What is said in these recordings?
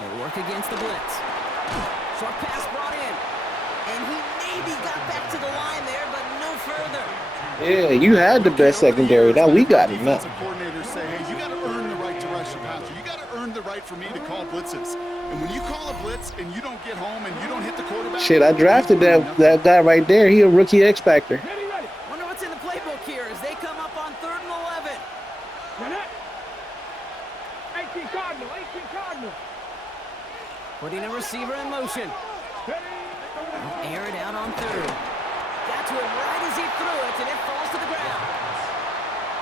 They work against the blitz. Short pass brought in. And he maybe got back to the line there, but no further. Yeah, you had the best secondary. Now we got it now. Coordinators say, hey, you got to earn the right to rush your passer. You got to earn the right for me to call blitzes. And when you call a blitz and you don't get home and you don't hit the quarterback. Shit, I drafted that guy right there. He a rookie X Factor. Wonder what's in the playbook here as they come up on 3rd and 11. 18 Cardinal. Putting a receiver in motion. Air it out on 3rd. Got to it right as he threw it, and it falls to the ground.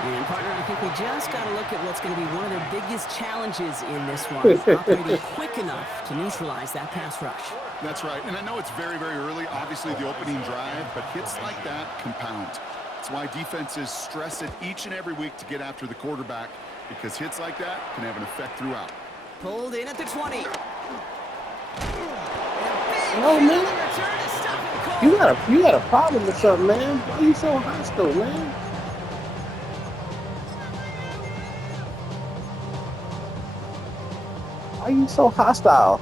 And, partner, I think we just got to look at what's going to be one of their biggest challenges in this one. Operating quick enough to neutralize that pass rush. That's right. And I know it's very, very early, obviously, the opening drive, but hits like that compound. That's why defenses stress it each and every week to get after the quarterback, because hits like that can have an effect throughout. Pulled in at the 20. No, man. You got a problem with something, man. Why are you so hostile, man? Why are you so hostile?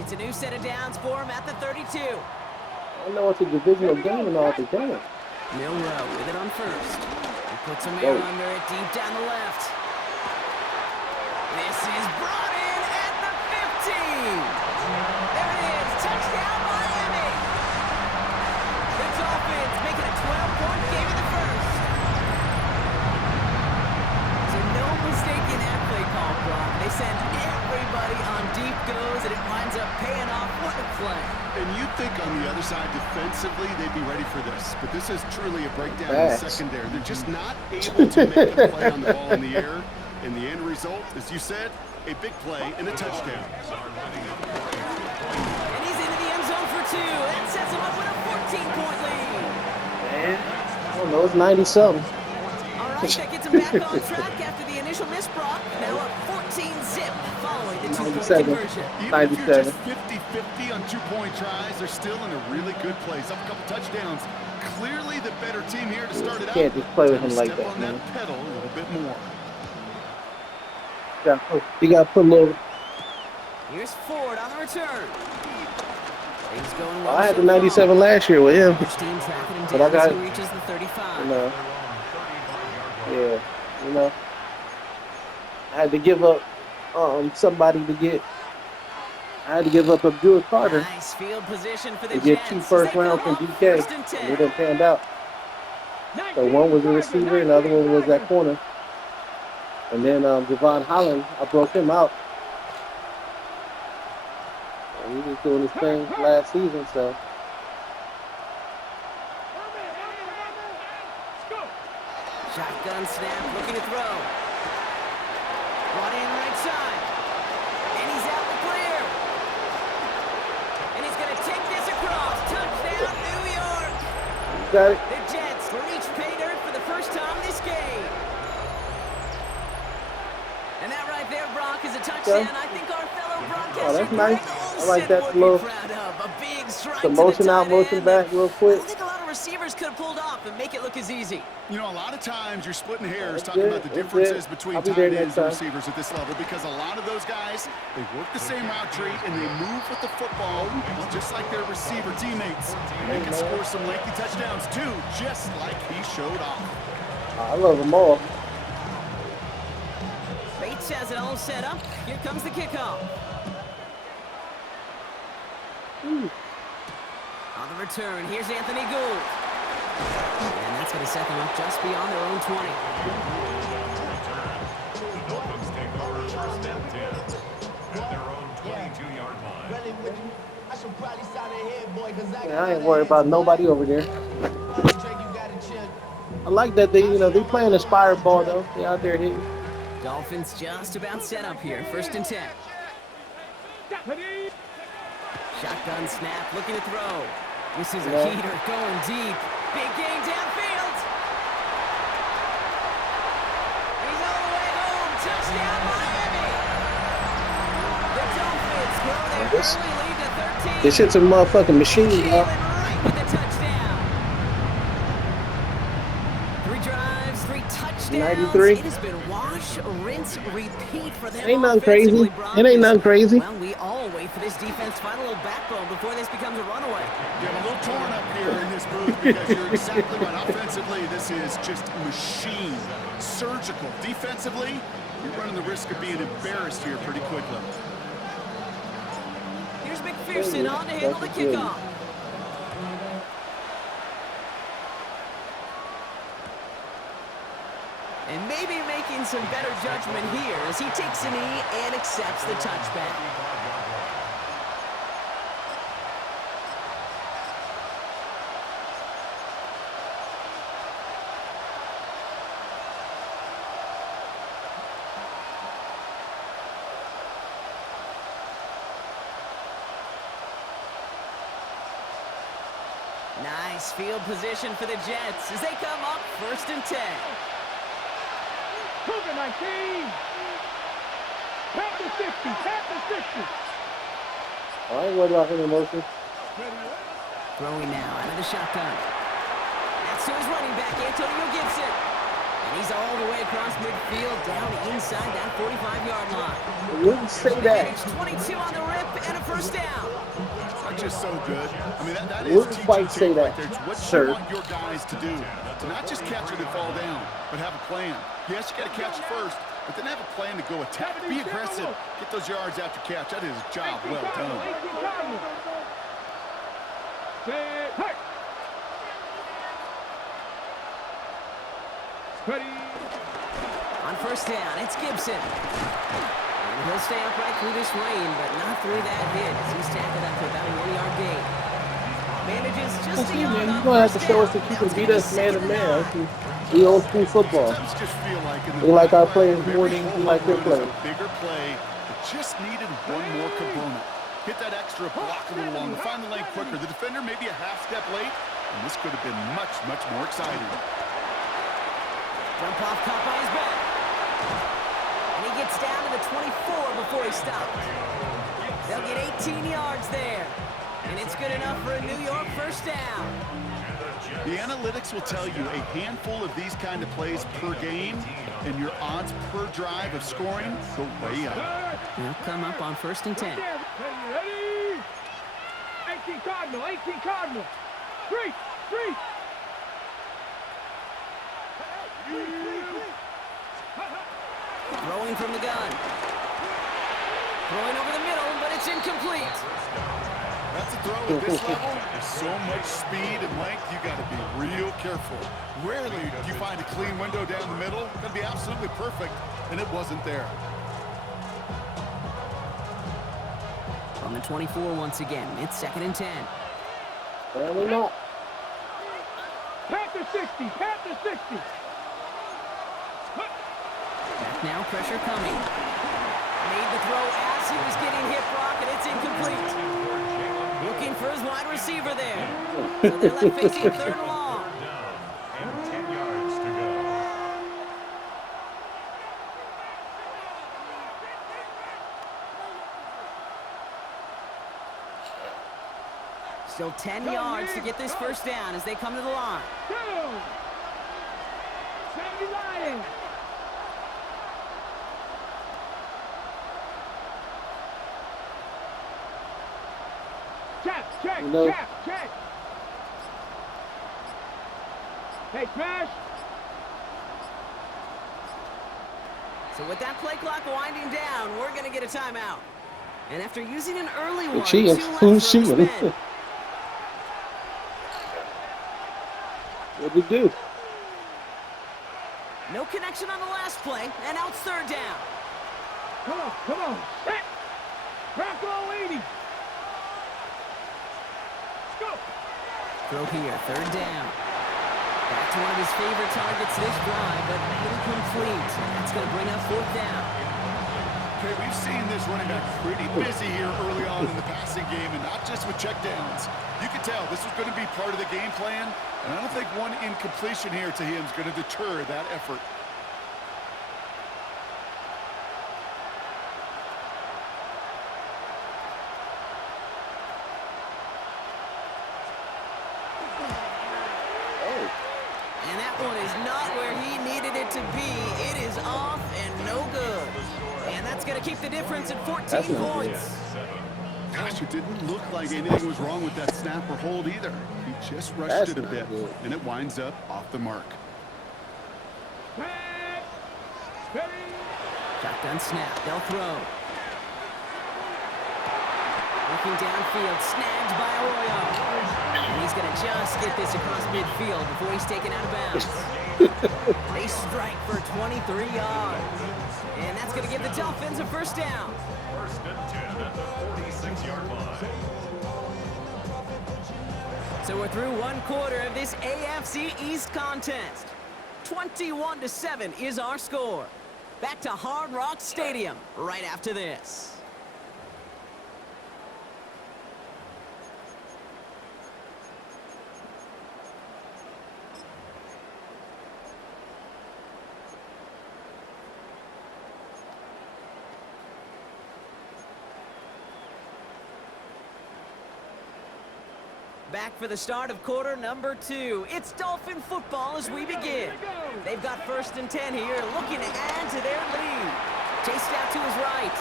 It's a new set of downs for him at the 32. I know it's a divisional game and all, but damn it. Milrow with it on 1st. He puts some air under it deep down the left. This is brought in at the 15. There it is. Touchdown, Miami. The Dolphins making a 12-point game in the 1st. So no mistake in that play call, Brock. They send everybody on deep goes, and it winds up paying off. What a play. And you'd think on the other side, defensively, they'd be ready for this. But this is truly a breakdown in the secondary. They're just not able to make a play on the ball in the air. And the end result, as you said, a big play and a touchdown. And he's into the end zone for 2. That sets him up with a 14-point lead. Man, I don't know. It's 90-something. All right, that gets him back on track after the initial miss, Brock. Now up 14-zip following the 2-point conversion. Even if you're just 50-50 on 2-point tries, they're still in a really good place. Up a couple touchdowns. Clearly the better team here to start it out. You can't just play with him like Step that, on man. that pedal a little bit more. You got to put a little... Here's Ford on the return. He's going well. I had the 97 last year with him. But I got... He reaches the 35. I had to give up somebody to get... I had to give up Abdul Carter nice field position for the to get 2 first rounds from DK. And it didn't pan out. So one was a receiver and the other one was that corner. And then Javon Holland, I broke him out. And he was doing his thing last season, so. Shotgun snap, looking to throw. Brought in right side. And he's out the clear. And he's going to take this across. Touchdown, New York. Got it. The Jets reach pay dirt for the first time this game. And that right there, Brock, is a touchdown. I think our fellow broadcaster, that's nice. I like that little the motion out, motion back real quick. I think a lot of receivers could have pulled off and make it look as easy. You know, a lot of times you're splitting hairs talking about the differences between tight ends and receivers at this level, because a lot of those guys, they work the same route tree and they move with the football just like their receiver teammates. And they can score some lengthy touchdowns too, just like he showed off. I love them all. Bates has it all set up. Here comes the kickoff. On the return, here's Anthony Gould. And that's going to set them up just beyond their own 20. The Dolphins take over first and 10 at their own 22-yard line. I ain't worried about nobody over there. I like that they playing inspired ball though. They out there hitting. Dolphins just about set up here. 1st and 10. Shotgun snap, looking to throw. This is a heater going deep. Big gain downfield. He's all the way home. Touchdown, Miami. The Dolphins grow their early lead to 13. This shit's a motherfucking machine, y'all. Right with the touchdown. 3 drives, 3 touchdowns. touchdowns. 93. It has been wash, rinse, repeat for them Ain't nothing crazy. offensively, It ain't nothing crazy. Well, we all wait for this defense to find a little backbone before this becomes a runaway. Yeah, I'm a little torn up here in this booth because you're exactly right. Offensively, this is just machine, surgical. Defensively, you're running the risk of being embarrassed here pretty quickly. Here's McPherson on to handle the kickoff. And maybe making some better judgment here as he takes a knee and accepts the touchback. Nice field position for the Jets as they come up 1st and 10. Cougar 19. Panther 60. Panther 60. I ain't worried about him emotion. Throwing now out of the shotgun. That's to his running back, Antonio Gibson. And he's all the way across midfield, down inside that 45-yard line. I wouldn't say that. 22 on the rip and a 1st down. That's just so good. I mean, that is Wouldn't quite say that, right there. It's what sir. you want your guys to do. To not just catch it and fall down, but have a plan. Yes, you got to catch it first, but then have a plan to go attack. Be aggressive. Get those yards after catch. That is a job well done. On 1st down, it's Gibson. And he'll stay upright through this rain, but not through that hit as he's tackled up for about a 1-yard gain. Manages just a See, yard man, on you're going to have to 1st show us down. that you Now can it's beat gonna us be man to 2nd and man. 9. We old school football. Sometimes just feel like in the We like our background, players more every than we whole like their run is a players. bigger play. It just needed one more component. Hit that extra block a little longer. Find the lane quicker. The defender maybe a half step late, and this could have been much, much more exciting. Jump off caught by his back. And he gets down to the 24 before he stops. They'll get 18 yards there. And it's good enough for a New York 1st down. The analytics will tell you a handful of these kind of plays per game, and your odds per drive of scoring go way up. They'll come up on 1st and 10. Ready? 18 Cardinal. 18 Cardinal. 3. Throwing from the gun. Throwing over the middle, but it's incomplete. That's a throw at this level. There's so much speed and length, you got to be real careful. Rarely do you find a clean window down the middle. It's going to be absolutely perfect, and it wasn't there. On the 24 once again, it's 2nd and 10. Apparently not. Panther 60. Panther 60. Back now, pressure coming. Made the throw as he was getting hit, Brock, and it's incomplete. Looking for his wide receiver there. So they're left facing 3rd and long. And 10 yards to go. Still 10 yards to get this 1st down as they come to the line. 70 Lions. Check. Hey, smash. So with that play clock winding down, we're going to get a timeout. And after using an early one, Cheating. 2 left Who's for the cheating? spin. What'd we do? No connection on the last play, and now it's 3rd down. Come on. Set. Rocco 80. Go. Throw here, 3rd down. Back to one of his favorite targets this drive, but incomplete. That's going to bring up 4th down. Okay, we've seen this running back pretty busy here early on in the passing game, and not just with checkdowns. You can tell this was going to be part of the game plan, and I don't think one incompletion here to him is going to deter that effort. And that one is not where he needed it to be. It is off and no good. And that's going to keep the difference at 14 points. Gosh, it didn't look like anything was wrong with that snap or hold either. He just rushed it a bit, and it winds up off the mark. Shotgun snap. They'll throw. Looking downfield. Snagged by Arroyo. And he's going to just get this across midfield before he's taken out of bounds. They strike for 23 yards. And that's going to give the Dolphins a first down. First and 10 at the 46-yard line. So we're through one quarter of this AFC East contest. 21-7 is our score. Back to Hard Rock Stadium right after this. Back for the start of quarter number 2. It's Dolphin football as we begin. They've got first and 10 here, looking to add to their lead. Chased out to his right.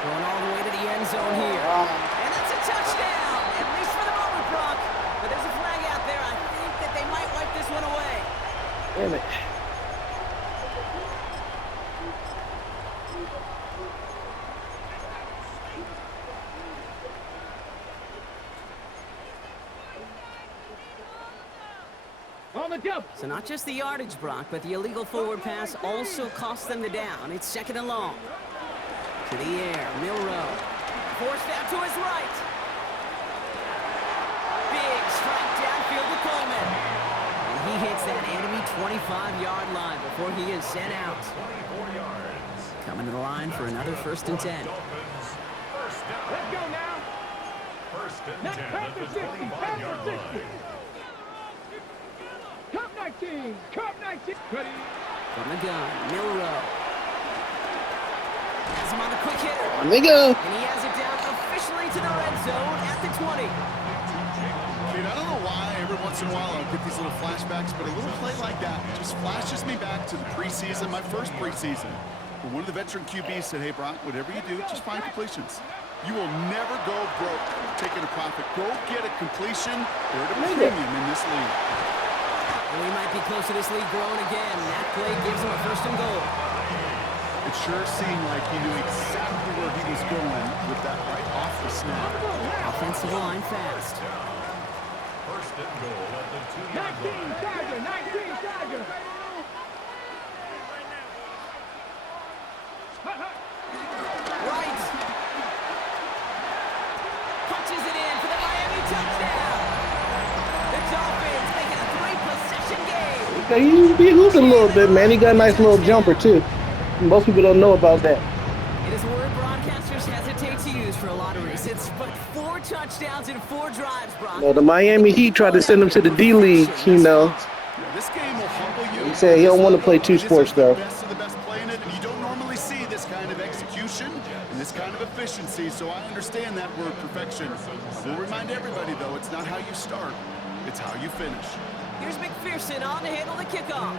Going all the way to the end zone here. And that's a touchdown, at least for the moment, Brock. But there's a flag out there. I think that they might wipe this one away. Damn it. So not just the yardage, Brock, but the illegal forward pass also cost them the down. It's second and long. To the air, Milrow. Forced out to his right. Big strike downfield to Coleman. And he hits that enemy 25-yard line before he is sent out. 24 yards. Coming to the line for another first and 10. First down. Let's go now. First and 10 at the 25-yard line. Cup 19. Cup 19. Ready. From the gun, Milrow. Has him on the quick hitter. On they go. And he has it down officially to the red zone at the 20. Dude, I don't know why every once in a while I'll get these little flashbacks, but a little play like that just flashes me back to the preseason, my first preseason. When one of the veteran QBs said, hey, Brock, whatever you do, just find completions. You will never go broke taking a profit. Go get a completion. They're at a premium in this league. And we might be close to this league growing again. That play gives him a first and goal. It sure seemed like he knew exactly where he was going with that right off the snap. Offensive line fast. First and goal at the 2-yard 19 line. Tiger. 19 Tiger. Right. Punches it in for the Miami touchdown. The Dolphins making a 3-possession game. Okay, he be hooping a little bit, man. He got a nice little jumper, too. Most people don't know about that. It is a word broadcasters hesitate to use for a lot of reasons, but 4 touchdowns in 4 drives, Brock. Well, the Miami Heat tried to send him to the D-League, you know. This game will humble you. He said he don't want to play 2 sports, though. This is the best of the best playing it, and you don't normally see this kind of execution and this kind of efficiency, so I understand that word perfection. I will remind everybody, though, it's not how you start, it's how you finish. Here's McPherson on to handle the kickoff.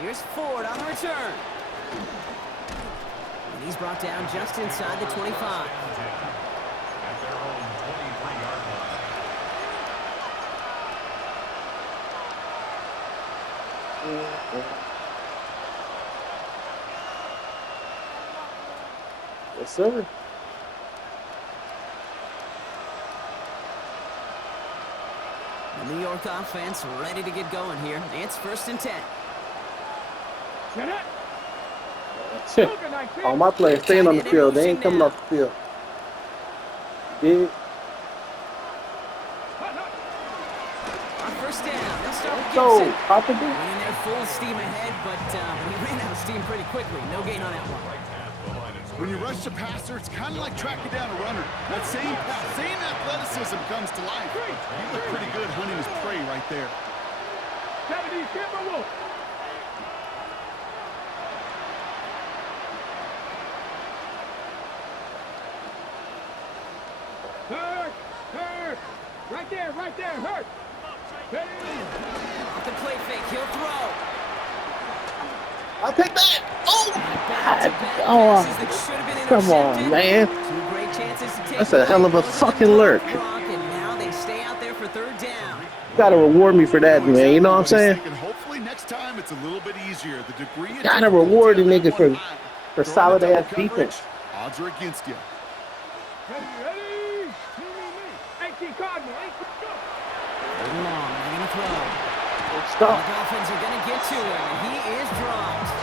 Here's Ford on the return. And he's brought down just inside the 25. At their own 23-yard line. Yes, sir. The New York offense ready to get going here. It's first and 10. Get it. All my players staying on the field. They ain't coming off the field. Big. On first down, they'll start with So, Gibson. possible. Running their full steam ahead, but he ran out of steam pretty quickly. No gain on that one. When you rush a passer, it's kind of like tracking down a runner. That same athleticism comes to life. He looked pretty good hunting his prey right there. 70 Timberwolves. Hurt. Right there, hurt. Off the play fake, he'll throw. I'll take that. Oh, Back-to-back oh, passes that should have been come intercepted. on, man. Two great chances to take That's a hell of a away. Both them fucking lurk. blocked, and now they stay out there for third down. You gotta reward me for that, man. You know what I'm saying? Hopefully next time it's a little bit easier. The degree of Gotta reward the difficulty nigga on that for one, solid throwing ass double coverage, defense. odds are against you. Ready? 18 Cardinal. 18 go. Third and long, they're going to throw. The Stop. Dolphins are going to get to him, and he is dropped.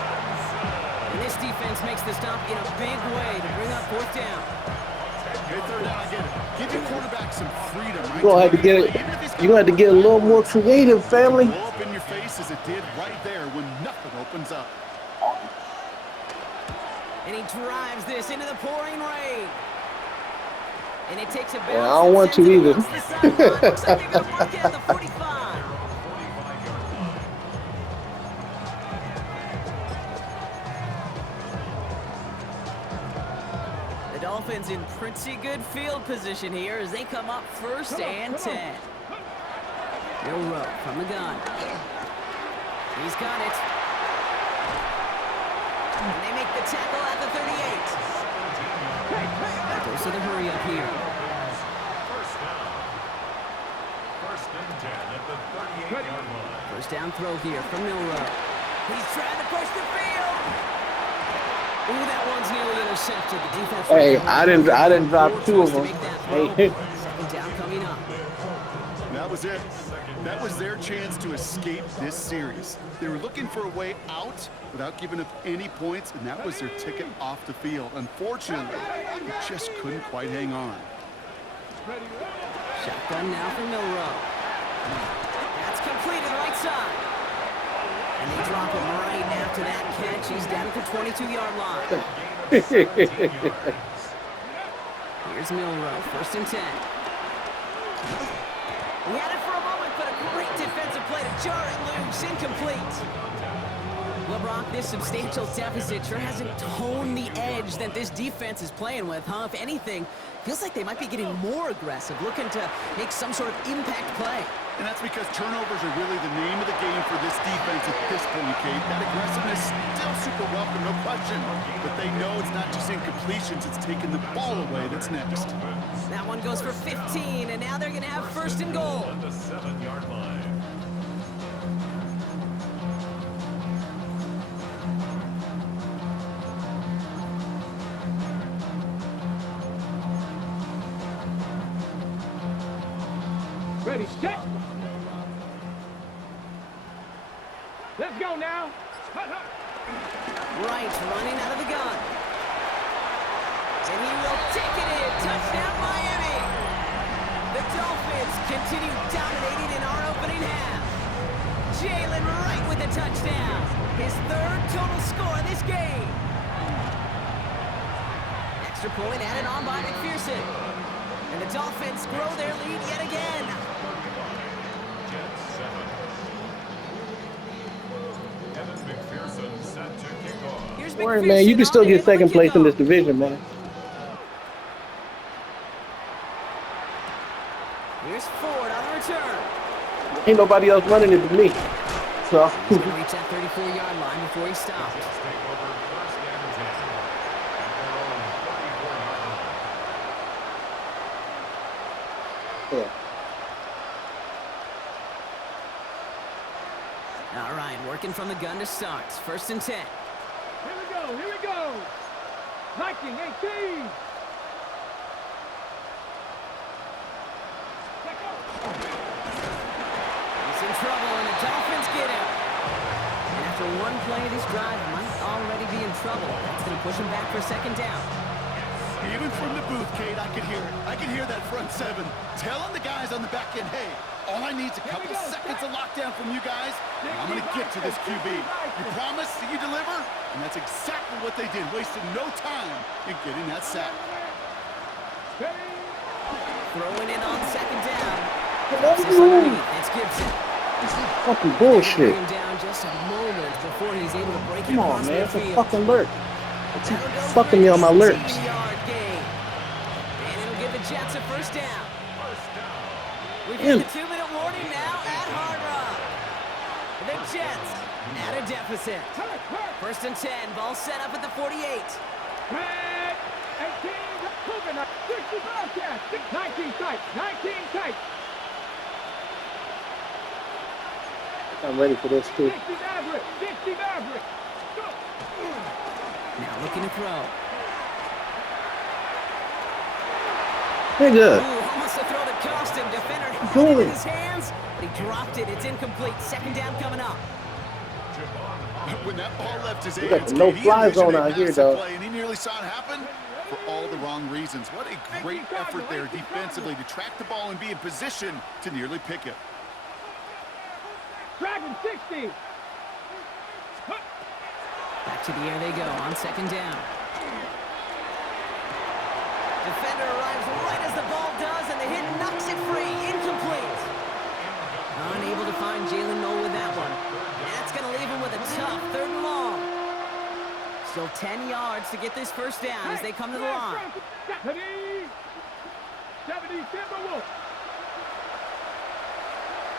And this defense makes the stop in a big way to bring up fourth down. Hey, third down, I get it. Give your quarterback some freedom. Right? You're gonna have to get it. You're gonna have to get a little more creative, family. Blow up in your face as it did right there when nothing opens up. And he drives this into the pouring rain. And it takes a bounce. Yeah, I don't want to either. Looks like they're going to mark it at the 45. The Dolphins in pretty good field position here as they come up first and 10. Bill Rowe from the gun. He's got it. And they make the tackle at the 38. Goes to the hurry up here. First and 10 at the 38-yard line. First down throw here from Milrow. He's trying to push the field. Ooh, that one's nearly intercepted. The defense. Hey, I didn't drop two of them. Hey. Second down coming up. That was it. That was their chance to escape this series. They were looking for a way out without giving up any points, and that was their ticket off the field. Unfortunately, they just couldn't quite hang on. Shotgun now for Milrow. That's completed right side. And they drop him right after that catch. He's down at the 22-yard line. Here's Milrow, first and 10. He had it for a moment, but a great defensive play to jar it loose. Incomplete. Well, Brock, this substantial deficit sure hasn't toned the edge that this defense is playing with, huh? If anything, feels like they might be getting more aggressive, looking to make some sort of impact play. And that's because turnovers are really the name of the game for this defense at this point, Kate. That aggressiveness still super welcome, no question. But they know it's not just incompletions, it's taking the ball away that's next. That one goes for 15, and now they're going to have first and goal. At the 7-yard line. Ready, set. Let's go now. Right, running out of the gun. And he will take it in. Touchdown, Miami. The Dolphins continue dominating in our opening half. Jalen Wright with a touchdown. His third total score in this game. Extra point added on by McPherson. And the Dolphins grow their lead yet again. Jets 7. Evan McPherson set to kick off. Here's Worry, man, you can still get second place in this division, man. Here's Ford on the return. Ain't nobody else running it but me. So He's going to reach that 34-yard line before he stops. Jets take over first and 10 at their own 34-yard line. yeah. All right, working from the gun to start. First and 10. Here we go. Here we go. 19-18. He's in trouble, and the Dolphins get him. And after one play, this drive might already be in trouble. That's going to push him back for second down. Even from the booth, Kate, I could hear it. I could hear that front seven telling the guys on the back end, hey, all I need is a couple seconds of lockdown from you guys, and I'm going to get to this QB. You promise that you deliver? And that's exactly what they did, wasting no time in getting that sack. Throwing in on second down. Come This on. underneath. It's Gibson. This is fucking Bring bullshit. him down just a moment before he's able to break it Come on, across man. It's a midfield. fucking lurk. It's That'll go fucking for me on my a lurks. 16-yard gain. And it'll give the Jets a first down. First down. We've Damn. hit the 2-minute warning now at home. The Jets at a deficit. First and 10, ball set up at the 48. 18, moving, 65 catch, 19 tight, 19 tight. I'm ready for this, too. 60 Maverick, 60 Maverick. Go. Now looking to throw. Nigga. Ooh, almost a throw that cost him. Defender had it Goalie. in his hands, but he dropped it. It's incomplete. Second down coming up. When that ball left his We got hands, the no he fly zone envisioned a out here, massive though. play, and he nearly saw it happen for all the wrong reasons. What a great effort there defensively to track the ball and be in position to nearly pick it. Dragon 60. Back to the air they go on second down. Defender arrives right as the ball does, and the hit knocks it free. Incomplete. Unable to find Jalen Noel with that one. That's going to leave him with a tough third and long. Still 10 yards to get this first down as they come to the line. 70 Timberwolves.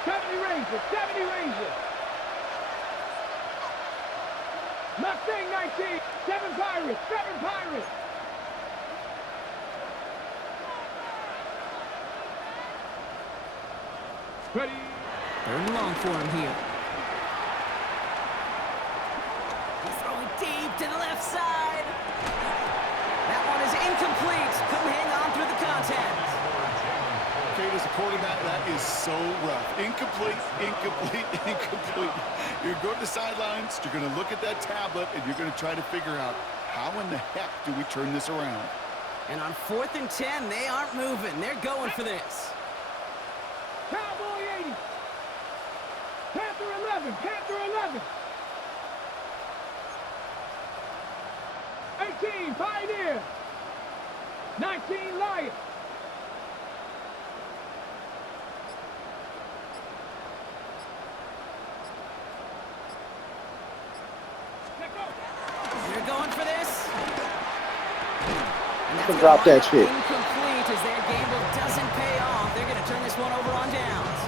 70 Rangers, 70 Rangers. Mustang 19, 7 Pirates, 7 Pirates. Ready. Third and long for him here. He's throwing deep to the left side. That one is incomplete. Couldn't hang on through the contact. Kate, as a quarterback, that is so rough. Incomplete, incomplete, incomplete. You're going to the sidelines, you're going to look at that tablet, and you're going to try to figure out how in the heck do we turn this around. And on 4th and 10, they aren't moving. They're going for this. Cowboy 80. Panther 11, Panther 11. 18, Pioneer. 19, Lion. They're going for this. And that's Drop gonna that wind up shit. incomplete as their gamble doesn't pay off. They're going to turn this one over on downs.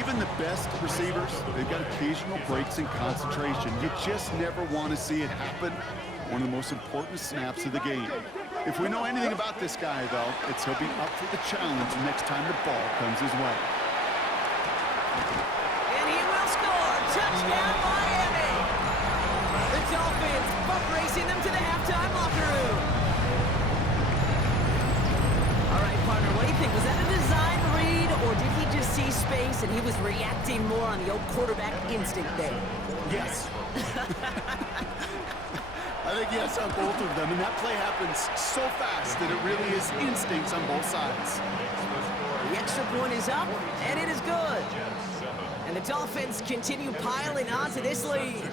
Even the best receivers, they've got occasional breaks in concentration. You just never want to see it happen. One of the most important snaps of the game. If we know anything about this guy, though, it's he'll be up for the challenge next time the ball comes his way. And he will score. Touchdown, Miami. The Dolphins bump racing them to the halftime locker room. All right, partner, what do you think? Was that a design read, or did he just see space and he was reacting more on the old quarterback instinct there? Yes. I think yes on both of them, and that play happens so fast that it really is instincts on both sides. The extra point is up, and it is good. And the Dolphins continue piling on to this lead.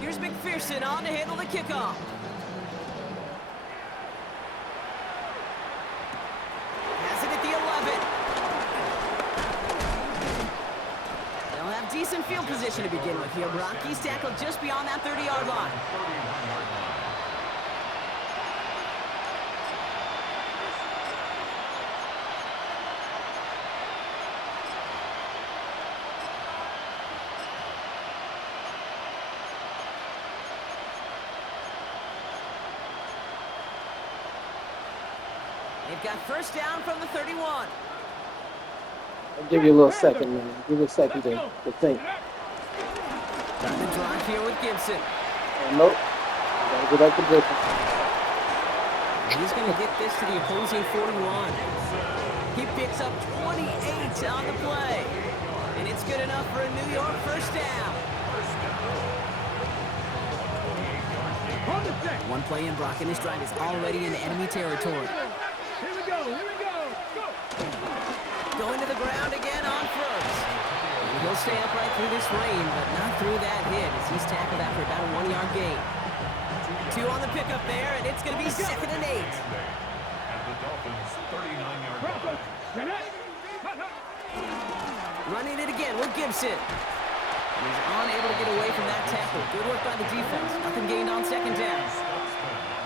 Here's McPherson on to handle the kickoff. Has it at the 11. They'll have decent field position to begin with here. Rockies tackled just beyond that 30-yard line. They've got first down from the 31. I'll give you a little second, man. Give you a second to think. Trying to drive here with Gibson. Nope. Gotta go back to Griffin. He's going to get this to the opposing 41. He picks up 28 on the play. And it's good enough for a New York first down. One play in, Brock, and this drive is already in enemy territory. Here we go, here we go. Go. Going to the ground again on first. And he'll stay upright through this rain, but not through that hit as he's tackled after about a 1-yard gain. 2 on the pickup there, and it's going to be 2nd and 8. At the Dolphins' 39-yard line. Running it again with Gibson. And he's unable to get away from that tackle. Good work by the defense. Nothing gained on second down.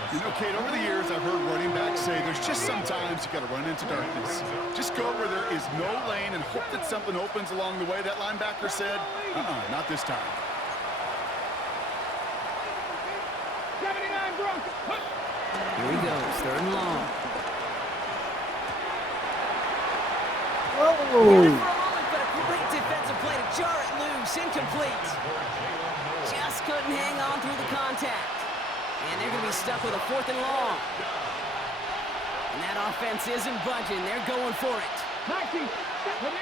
You know, Kate, over the years, I've heard running backs say there's just sometimes you got to run into darkness. Just go where there is no lane and hope that something opens along the way. That linebacker said, not this time. 79 Broncos. Here he goes, 3rd and long. Whoa. For a moment, but a great defensive play to jar it loose, incomplete. Just couldn't hang on through the contact. And they're going to be stuck with a 4th and long. And that offense isn't budging. They're going for it. 19, 70.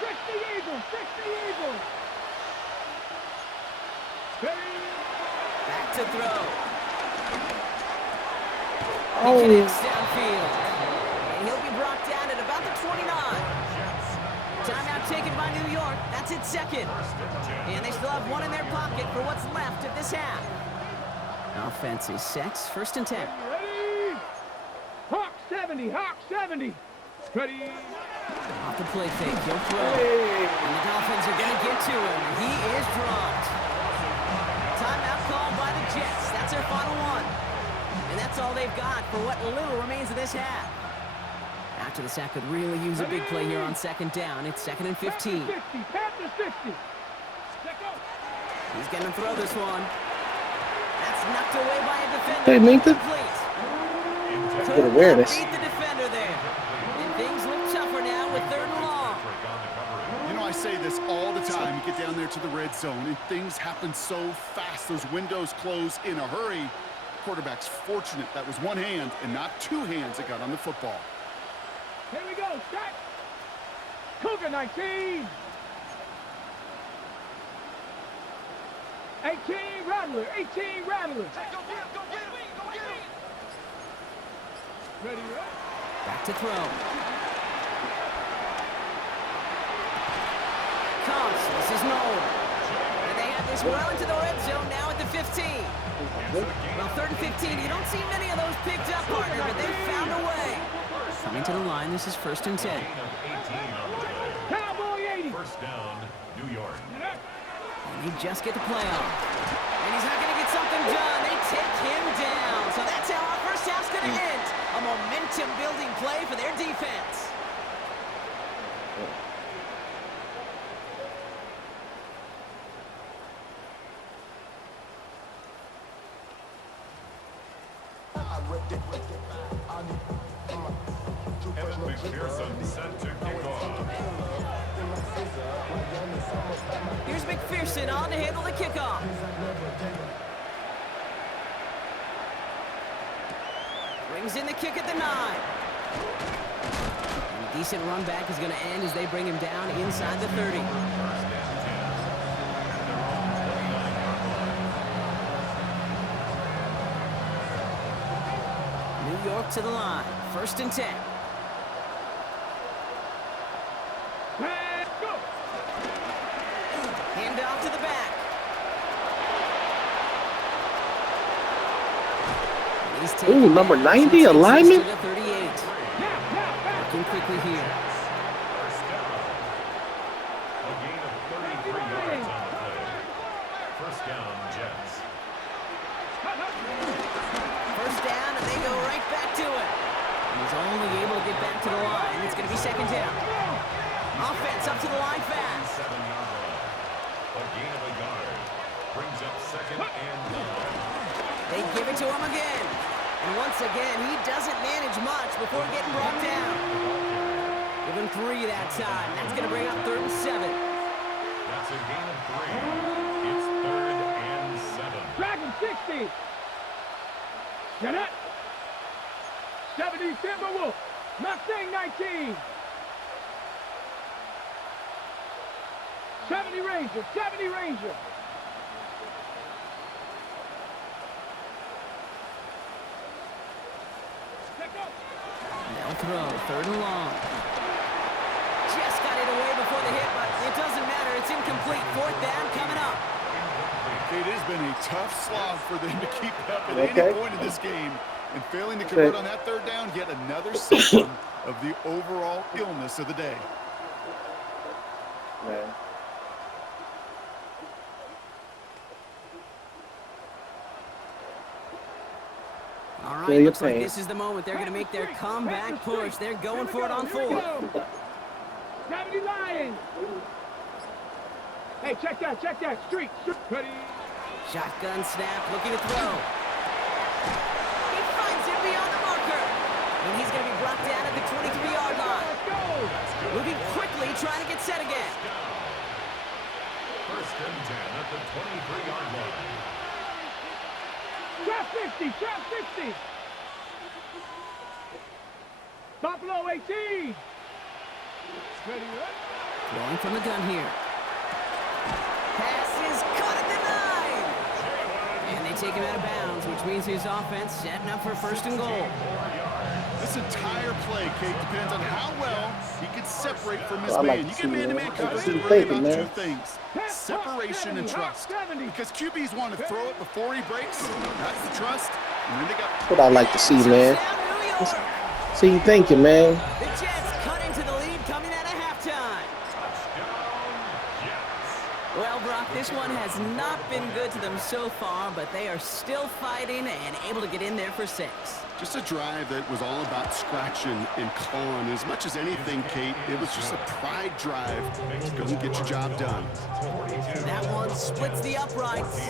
60 Eagles, 60 Eagles. Ready. Back to throw. Oh. He connects downfield. And he'll be brought down at about the 29. Timeout taken by New York. That's its 2nd. And they still have 1 in their pocket for what's left of this half. Offense is set. 1st and 10. Ready. Hawk 70, Hawk 70. Ready. Off the play fake. He'll throw. And the Dolphins are going to get to him. He is dropped. Timeout called by the Jets. That's their final one. And that's all they've got for what little remains of this half. After the sack could really use a big play here on 2nd down. It's 2nd and 15. Panther 60. He's going to throw this one. That's knocked away by a defender. Hey, Nathan. Good awareness. Beat the defender there. And things look tougher now with 3rd and long. You know, I say this all the time. You get down there to the red zone, and things happen so fast. Those windows close in a hurry. Quarterback's fortunate that was one hand and not 2 hands that got on the football. Here we go, set. Cougar 19. 18 Rattler, 18 Rattler. Go get him, go get him, go get him. Ready, Back to throw. Comes. This is Noel. And they have this well into the red zone now at the 15. Well, 3rd and 15. You don't see many of those picked up, partner, but they've found a way. Coming to the line, this is 1st and 10. Cowboy 80. 1st down, New York. And they just get the play off. And he's not going to get something done. They take him down. So that's how our first half's going to end. A momentum-building play for their defense. Evan McPherson set to kick off. Here's McPherson on to handle the kickoff. Brings in the kick at the 9. And a decent run back is going to end as they bring him down inside the 30. New York to the line. 1st and 10. Go. Hand off to the back. Ooh, number 90, alignment? To the 38. Working quickly here. A gain of 33 yards on the play. 1st down, Jets. 1st down, and they go right back to it. And he's only able to get back to the line. It's going to be 2nd down. Offense up to the line fast. 7-yard line. A gain of a yard. Brings up 2nd and 9. They give it to him again. And once again, he doesn't manage much before getting brought down. Give him 3 that time. That's going to bring up 3rd and 7. That's a gain of 3. It's 3rd and 7. Dragon 60. Get it. 70 Timberwolf. Mustang 19. 70 Ranger, 70 Ranger. They'll throw, 3rd and long. Just got it away before the hit, but it doesn't matter. It's incomplete. 4th down coming up. It has been a tough slog for them to keep up at any point in this game. And failing to convert on that 3rd down, yet another symptom of the overall illness of the day. Man. All right, Feel your looks like pain. this is the moment. They're going to make their comeback push. They're going for it on 4th. 70 Lions. Hey, check that, street. Ready. Shotgun snap, looking to throw. He finds him beyond the marker. And he's going to be brought down at the 23-yard line. Let's go. Moving quickly, trying to get set again. First and 10 at the 23-yard line. Trap 60. Buffalo 18. Ready. Throwing from the gun here. Pass is caught at the 9. And they take him out of bounds, which means his offense setting up for 1st and goal. This entire play, Kate, depends on how well he can separate from his I like man. to You get see, man-to-man man. coverage, See it's the really thinking, about man. 2 things. Separation and trust. Because QBs want to throw it before he breaks. That's the trust. And then they got... That's what I like to see, man. Touchdown, New York. See you thinking, man. The Jets cut into the lead coming out of halftime. Well, Brock, this one has not been good to them so far, but they are still fighting and able to get in there for 6. Just a drive that was all about scratching and clawing. As much as anything, Kate, it was just a pride drive to go and get your job done. That one splits the uprights.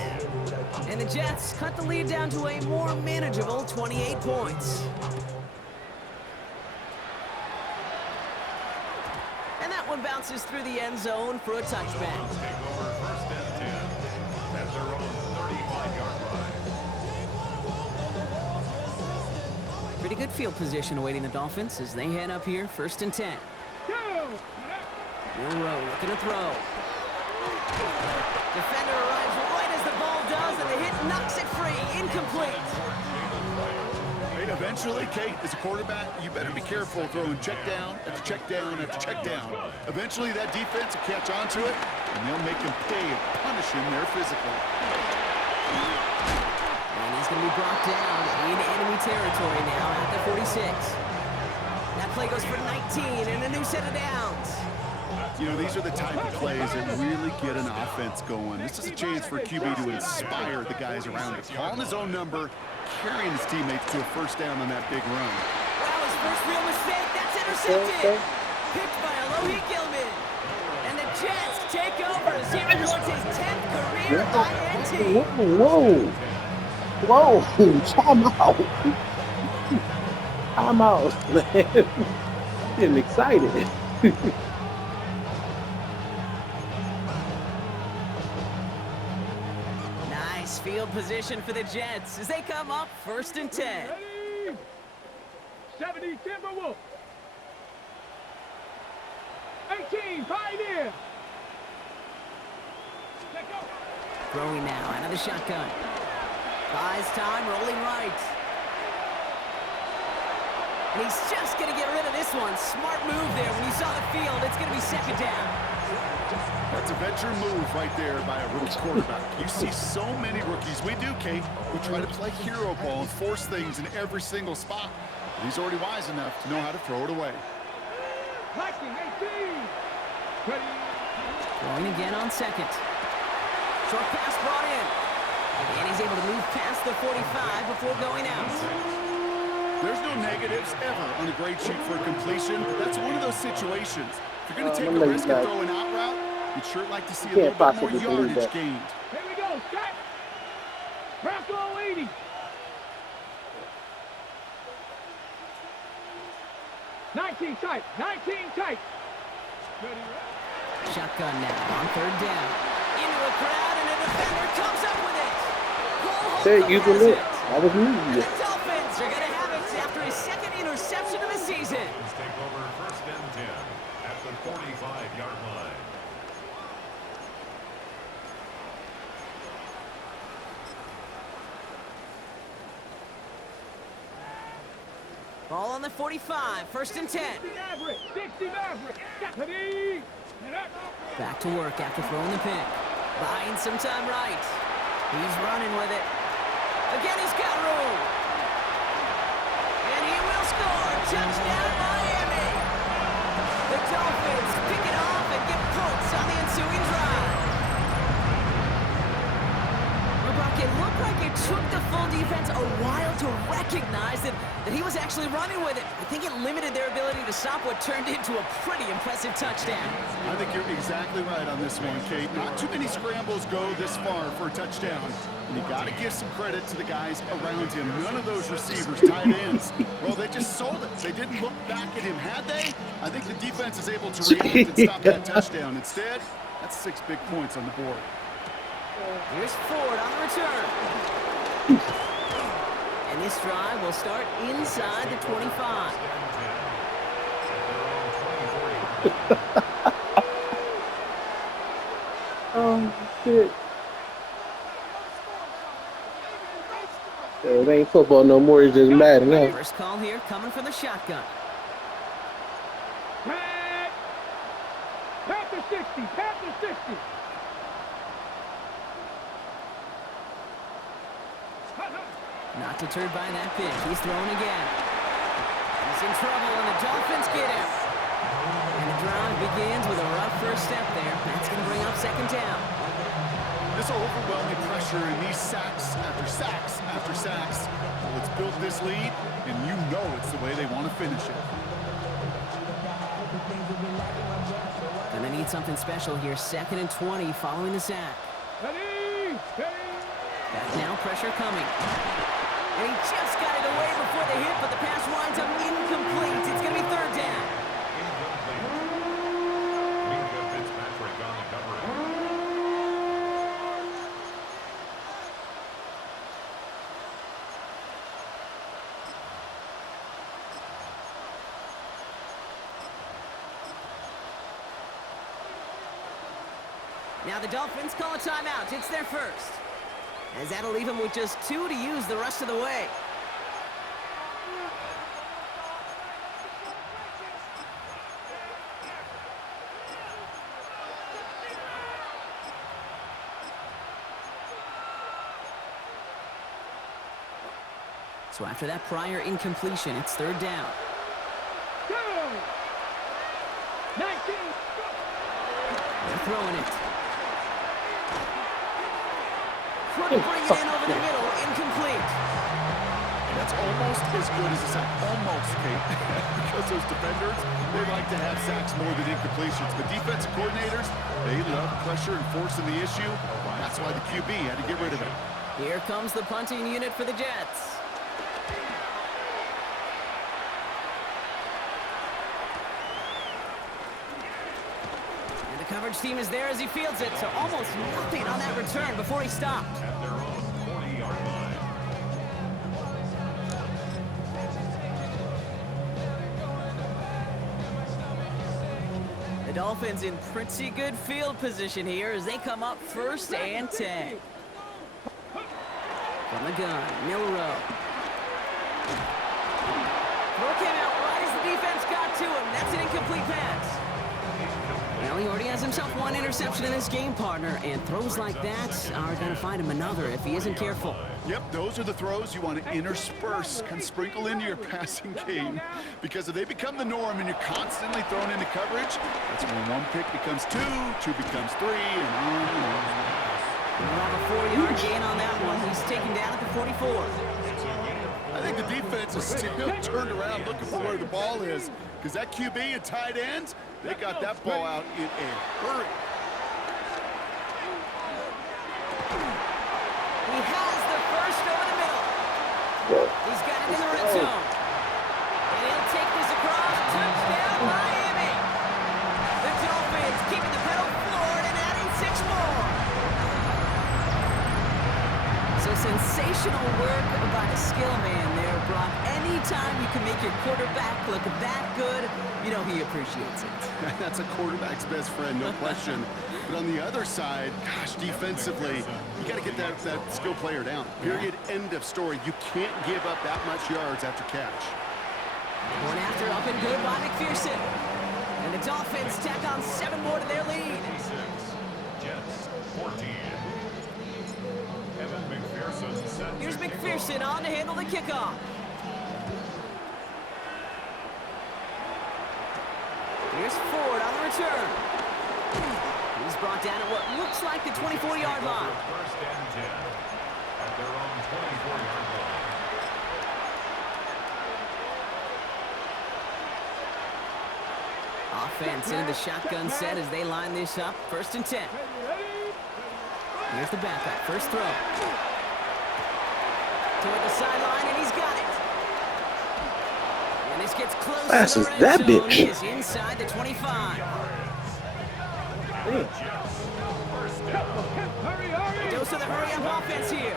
And the Jets cut the lead down to a more manageable 28 points. And that one bounces through the end zone for a touchback. Take over first and 10 at their own 35-yard line. Pretty good field position awaiting the Dolphins as they head up here, 1st and 10. Will Rowe looking to throw. Defender arrives right as the ball does, and the hit knocks it free. Incomplete. Hey, eventually, Kate, as a quarterback, you better be careful throwing check down after check down after check down. Eventually, that defense will catch on to it, and they'll make him pay and punish him there physically. And he's going to be brought down in enemy territory now at the 46. That play goes for 19 and a new set of downs. You know, these are the type of plays that really get an offense going. This is a chance for a QB to inspire the guys around him. Calling his own number, carrying his teammates to a 1st down on that big run. Wow, his first real mistake. That's intercepted. Picked by Alohi Gilman. And the Jets take over as he records his 10th career INT. Whoa. Time out. Time out, man. Getting excited. Nice field position for the Jets as they come up 1st and 10. Ready. 70 Timberwolves. 18 Pioneer. Let's go. Throwing now out of the shotgun. Buys time, rolling right. And he's just going to get rid of this one. Smart move there. When you saw the field, it's going to be 2nd down. That's a veteran move right there by a rookie quarterback. You see so many rookies. We do, Kate. We try to play hero ball and force things in every single spot. But he's already wise enough to know how to throw it away. Liking 18. Ready. Throwing again on 2nd. Short pass brought in. And he's able to move past the 45 before going out. There's no negatives ever on a grade sheet for completion, but that's one of those situations. If you're going to take a risk and throw an out route, you'd sure like to see a little bit more yardage gained. Here we go, set. Bracco 80. Nineteen tight. Shotgun now on 3rd down. Into a crowd, and a defender comes up with it. There, you can look. That was me. The Dolphins are going to have it after his 2nd interception of the season. Let's take over first and 10 at the 45-yard line. Ball on the 45, 1st and 10. 60 Maverick. Ready. Back to work after throwing the pick. Buying some time right. He's running with it. Again, he's got room. And he will score. Touchdown, Miami. The Dolphins pick it off and get points on the ensuing drive. Well, Brock, it looked like it took the full defense a while to recognize that he was actually running with it. I think it limited their ability to stop what turned into a pretty impressive touchdown. I think you're exactly right on this one, Kate. Not too many scrambles go this far for a touchdown. And you got to give some credit to the guys around him. None of those receivers, tight ends, well, they just sold it. They didn't look back at him. Had they? I think the defense is able to react and stop that touchdown. Instead, that's 6 big points on the board. Here's Ford on the return. And this drive will start inside the 25. Oh, shit. It ain't football no more. It's just Madden now. First call here coming from the shotgun. Pat the 60. Pat the 60. Not deterred by that pitch. He's throwing again. He's in trouble, and the Dolphins get him. And the drive begins with a rough first step there. That's going to bring up second down. This overwhelming pressure and these sacks after sacks after sacks. Well, it's built this lead, and you know it's the way they want to finish it. And they need something special here. 2nd and 20 following the sack. Ready. Back now, pressure coming. And he just got it away before the hit, but the pass winds up incomplete. It's going to be 3rd down. Now the Dolphins call a timeout. It's their first. As that'll leave him with just 2 to use the rest of the way. So after that prior incompletion, it's 3rd down. Go. 19. They're throwing it. Couldn't bring it in over the middle. Incomplete. That's almost as good as a sack. Almost, Kate. Because those defenders, they like to have sacks more than incompletions. But defensive coordinators, they love pressure and forcing the issue. That's why the QB had to get rid of it. Here comes the punting unit for the Jets. And the coverage team is there as he fields it. So almost nothing on that return before he stopped. At their own 40-yard line. The Dolphins in pretty good field position here as they come up 1st and 10. From the gun, Milrow. Throw came out right as the defense got to him. That's an incomplete pass. Well, he already has himself 1 interception in this game, partner, and throws like that are going to find him another if he isn't careful. Yep, those are the throws you want to intersperse, kind of sprinkle into your passing game. Because if they become the norm and you're constantly thrown into coverage, that's when 1 pick becomes 2, 2 becomes 3, and on and on. We'll have a 4-yard gain on that one. He's taken down at the 44. I think the defense is still turned around looking for where the ball is. Because that QB and tight ends, they got that ball out in a hurry. He has the first over the middle. He's got it in the red zone. And he'll take this across. Touchdown, Miami. The Dolphins keeping the pedal forward and adding 6 more. So sensational work by the skill man there, Brock. Anytime you can make your quarterback look that good, you know he appreciates it. That's a quarterback's best friend, no question. But on the other side, gosh, defensively, you got to get that skill player down. Period, end of story. You can't give up that much yards after catch. Going after up and good by McPherson. And the Dolphins tack on 7 more to their lead. Jets 14. Evan McPherson set. Here's McPherson on to handle the kickoff. Here's Ford on the return. He's brought down at what looks like the 24-yard line. First and 10. offense into the shotgun set as they line this up. 1st and 10. Here's the backup. First throw. Toward the sideline, and he's got it. And this gets close Fast to as the red that zone. bitch. He is inside the 25. A dose of the hurry-up offense here.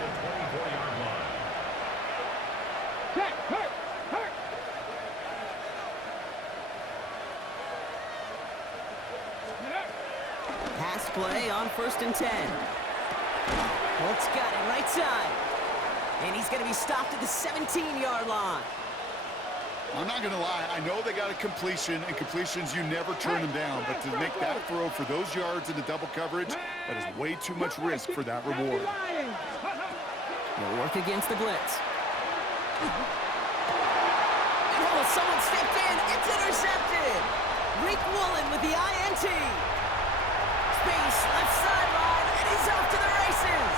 Pass play on 1st and 10. Holt's got it right side. And he's going to be stopped at the 17-yard line. I'm not going to lie. I know they got a completion, and completions, you never turn them down. But to make that throw for those yards into double coverage, that is way too much risk for that reward. They'll work against the blitz. And oh, someone stepped in. It's intercepted. Reek Woolen with the INT. Space, left sideline, and he's off to the races.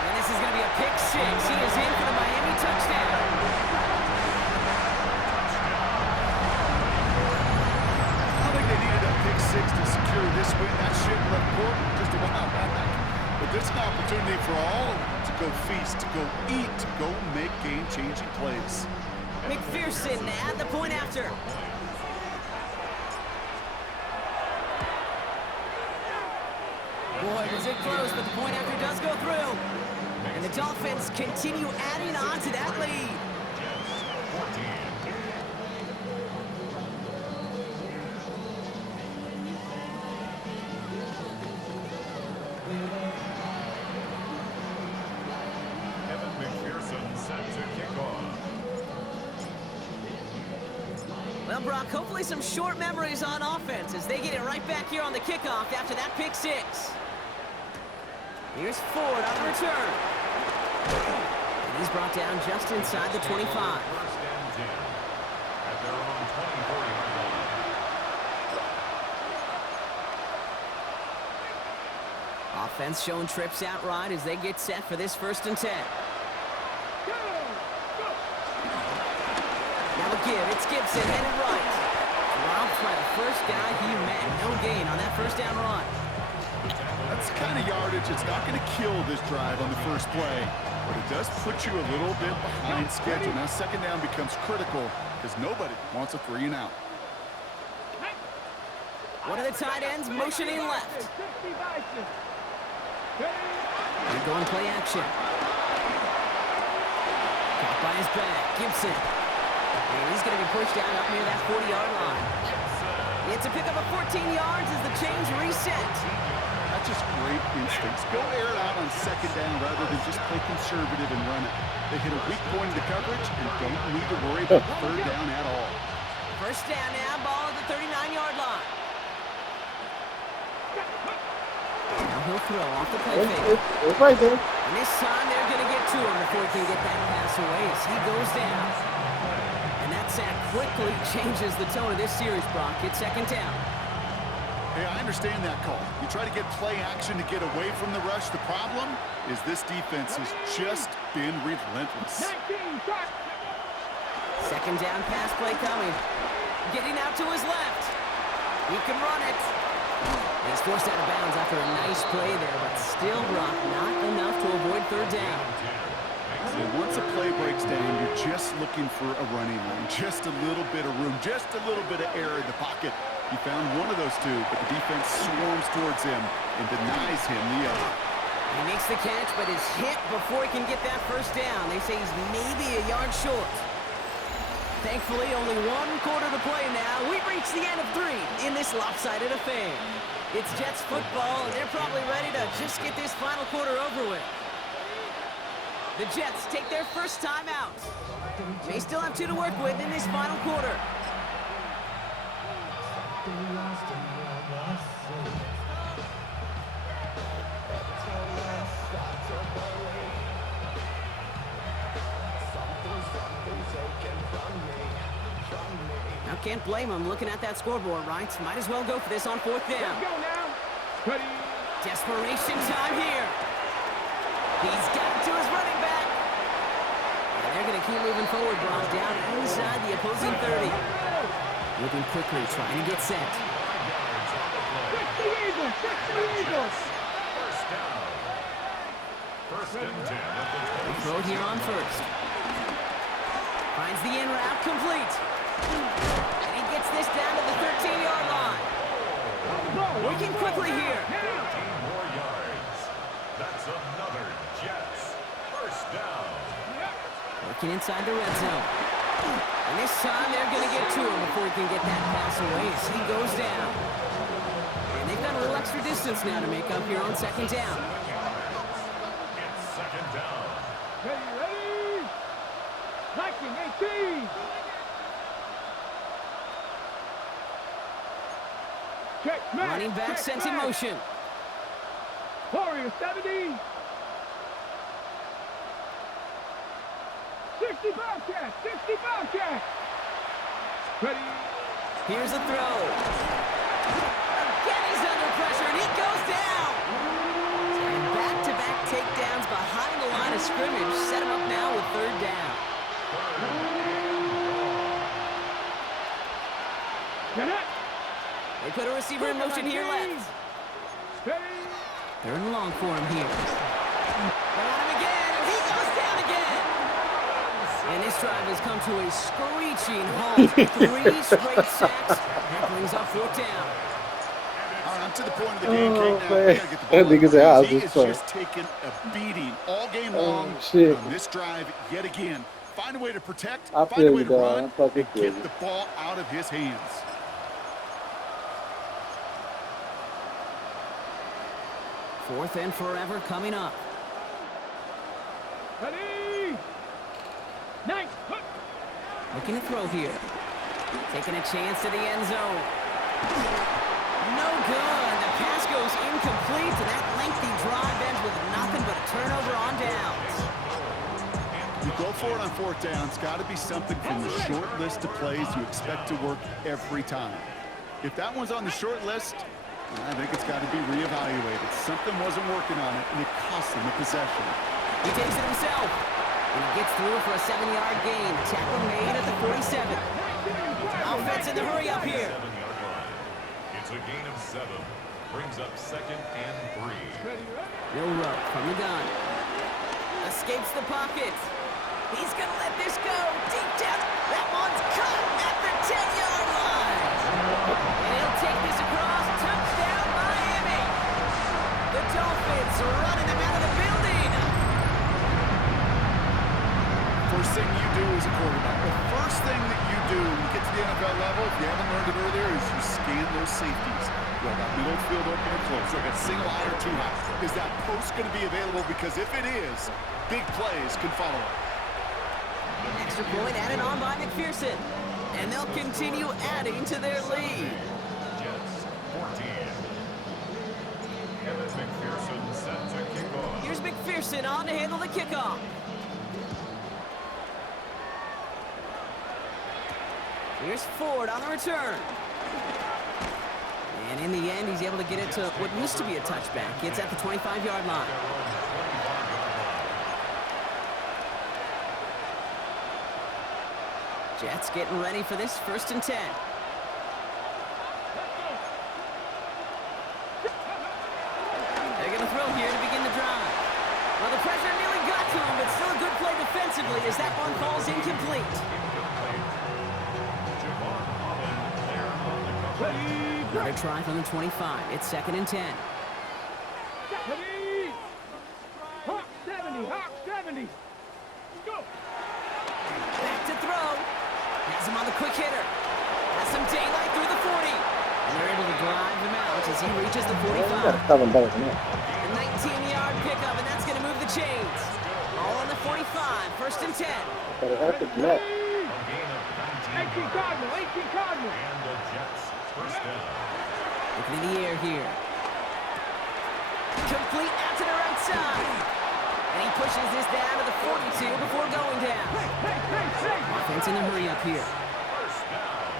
And this is going to be a pick six. He is in for the Miami touchdown. I think they needed a pick six to secure this win. That ship left port just a while back. But this is an opportunity for all of them to go feast, to go eat, to go make game-changing plays. McPherson at the point after. Boy, was it close, but the point after does go through. And the Dolphins continue adding on to that lead. McPherson set to kick off. Well, Brock, hopefully some short memories on offense as they get it right back here on the kickoff after that pick six. Here's Ford on the return. And he's brought down just inside the 25. 1st and 10 at their own 24-yard line. Offense showing trips out right as they get set for this 1st and 10. Now a give. It's Gibson headed right. Robbed by the first guy he met. No gain on that 1st down run. That's the kind of yardage it's not going to kill this drive on the first play, but it does put you a little bit behind schedule. Now 2nd down becomes critical because nobody wants a 3 and out. One of the tight ends motioning left. And going play action. Caught by his back, Gibson. And he's going to be pushed down up near that 40-yard line. It's a pickup of 14 yards as the chains reset. That's just great instincts. Go air it out on 2nd down rather than just play conservative and run it. They hit a weak point in the coverage and don't need to worry about 3rd down at all. 1st down now, ball at the 39-yard line. Now he'll throw off the play fake. It's right there. And this time they're going to get to him before he can get that pass away as he goes down. And that sack quickly changes the tone of this series, Brock. It's 2nd down. Hey, I understand that call. You try to get play action to get away from the rush. The problem is this defense has just been relentless. 2nd down pass play coming. Getting out to his left. He can run it. He's forced out of bounds after a nice play there, but still, Brock, not enough to avoid 3rd down. So once a play breaks down, you're just looking for a running lane, just a little bit of room, just a little bit of air in the pocket. He found one of those two, but the defense swarms towards him and denies him the other. He makes the catch, but is hit before he can get that 1st down. They say he's maybe a yard short. Thankfully, only 1 quarter to play now. We've reached the end of 3 in this lopsided affair. It's Jets football, and they're probably ready to just get this final quarter over with. The Jets take their first time out. They still have 2 to work with in this final quarter. Now can't blame him looking at that scoreboard, right? Might as well go for this on 4th down. Let's go now. Ready. Desperation time here. He's got it to his running back. And they're going to keep moving forward, Brock, down inside the opposing 30. Moving quickly, trying to get set. 60 Eagles, 60 Eagles. First down. First and 10 at the 26. Throw here on first. Finds the in route complete. And he gets this down to the 13-yard line. Working quickly here. 15 more yards. That's another Jets. First down. Working inside the red zone. And this time they're going to get to him before he can get that pass away as he goes down. And they've got a little extra distance now to make up here on second down. It's second down. Ready? Viking 18. Check, man. Running back sent in motion. Warrior 70. 60 Bobcats, 60 Bobcats. Ready? Here's a throw. Again, he's under pressure, and he goes down. And back-to-back takedowns behind the line of scrimmage set him up now with third down. They put a receiver in motion here left. Ready? Third and long for him here. They're on him again, and he goes down again. And this drive has come to a screeching halt. 3 straight sacks. That brings up fourth down. All right, I'm to the point of the game, Kate, now. man. We gotta get the ball That nigga's out. out He this is play. just taking a beating all game long. shit. On this drive yet again. Find a way to protect, I find a feel way you, to dog. run, I fucking and feel get you. the ball out of his hands. Fourth and forever coming up. Ready? Nice. Looking to throw here. Taking a chance to the end zone. No good. The pass goes incomplete, and that lengthy drive ends with nothing but a turnover on downs. You go for it on fourth down. It's got to be something from the short list of plays you expect to work every time. If that one's on the short list, I think it's got to be reevaluated. Something wasn't working on it, and it cost him the possession. He takes it himself. And he gets through for a 7-yard gain. Tackle made at the 47. Offense in the hurry up here. 7-yard line. It's a gain of 7. Brings up second and 3. Will Rowe from the gun. Escapes the pocket. He's going to let this go. Deep down. That one's caught at the 10-yard line. And he'll take this across. Touchdown, Miami. The Dolphins are running them out of the building. First thing you do as a quarterback, the first thing that you do when you get to the NFL level, if you haven't learned it earlier, is you scan those safeties. Well, that middle field open or close, like a single eye or two high. Is that post going to be available? Because if it is, big plays can follow. Extra point added on by McPherson. And they'll continue adding to their lead. Jets 14. Evan McPherson set to kick off. Here's McPherson on to handle the kickoff. Here's Ford on the return. And in the end, he's able to get it to what used to be a touchback. It's at the 25-yard line. Jets getting ready for this 1st and 10. They're going to throw here to begin the drive. Well, the pressure nearly got to him, but still a good play defensively as that one falls incomplete. Another try from the 25. It's 2nd and 10. Ready? Hawk 70, Hawk 70. Go. Back to throw. Has him on the quick hitter. Has some daylight through the 40. And they're able to drive him out as he reaches the You gotta 45. tell them better than that. A 19-yard pickup, and that's going to move the chains. All on the 45. 1st and 10. Better have it than that. 18 Cardinal, 18 Cardinal. And the Jets first down. Looking in the air here. Complete out to the right side. And he pushes this down to the 42 before going down. Offense in a hurry up here. First down.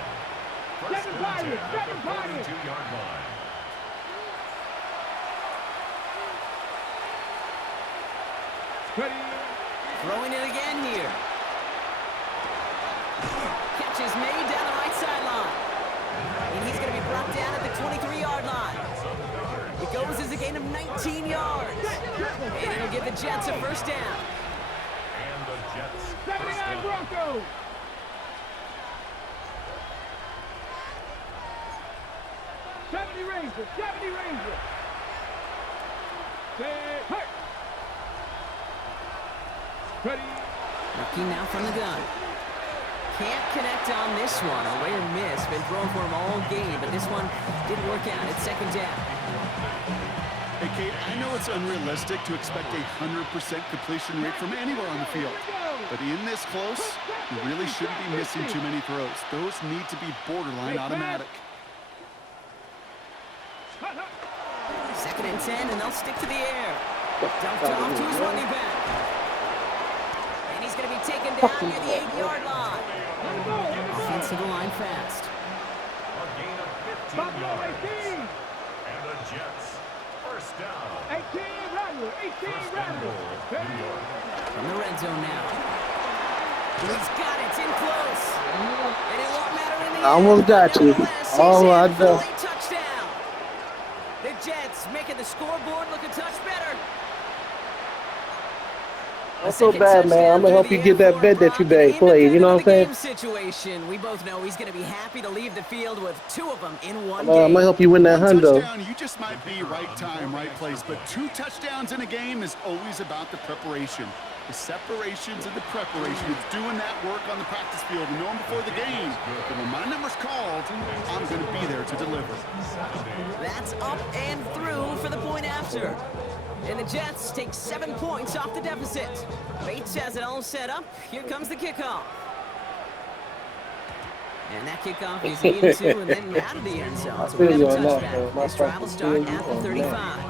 First Seven and 10 Pirates, at the seven Pirates. 42-yard line. Ready? Throwing it again here. Catch is made down the right sideline. brought down at the 23-yard line. It goes as a gain of 19 yards. And it'll give the Jets a first down. And the Jets 79 Broncos. 70 Rangers. 70 Rangers. Hey. Ready. Looking now from the gun. Can't connect on this one. A rare miss. Been thrown for him all game, but this one didn't work out. It's second down. Hey, Kate, I know it's unrealistic to expect a 100% completion rate from anywhere on the field. But in this close, you really shouldn't be missing too many throws. Those need to be borderline automatic. Second and 10, and they'll stick to the air. Dumped off to his running back. And he's going to be taken down near the 8-yard line. Offensive line fast. A gain of 15 Buffalo yards. 18. And the Jets first down. 18 Rattler. 18 First and Rattler. goal, New York. From the red zone now. He's got it in close. And it won't matter in the I almost end, got but you. nevertheless, Oh, he's I in for a know. late touchdown. The Jets making the scoreboard look a touch better. Don't feel bad, man. I'm gonna help you get that bet that you played. You know what I'm saying? Situation. We both know he's going to be happy to leave the field with 2 of them in one I'm game. gonna help you win that One hundo. touchdown, you just might be right time, right place. But 2 touchdowns in a game is always about the preparation. The separations and the preparation. It's doing that work on the practice field and knowing before the game that when my number's called, I'm going to be there to deliver. That's up and through for the point after. And the Jets take 7 points off the deficit. Bates has it all set up. Here comes the kickoff. And that kickoff is into and then out of the end zone. So we have a touchback. This drive will start at the 35.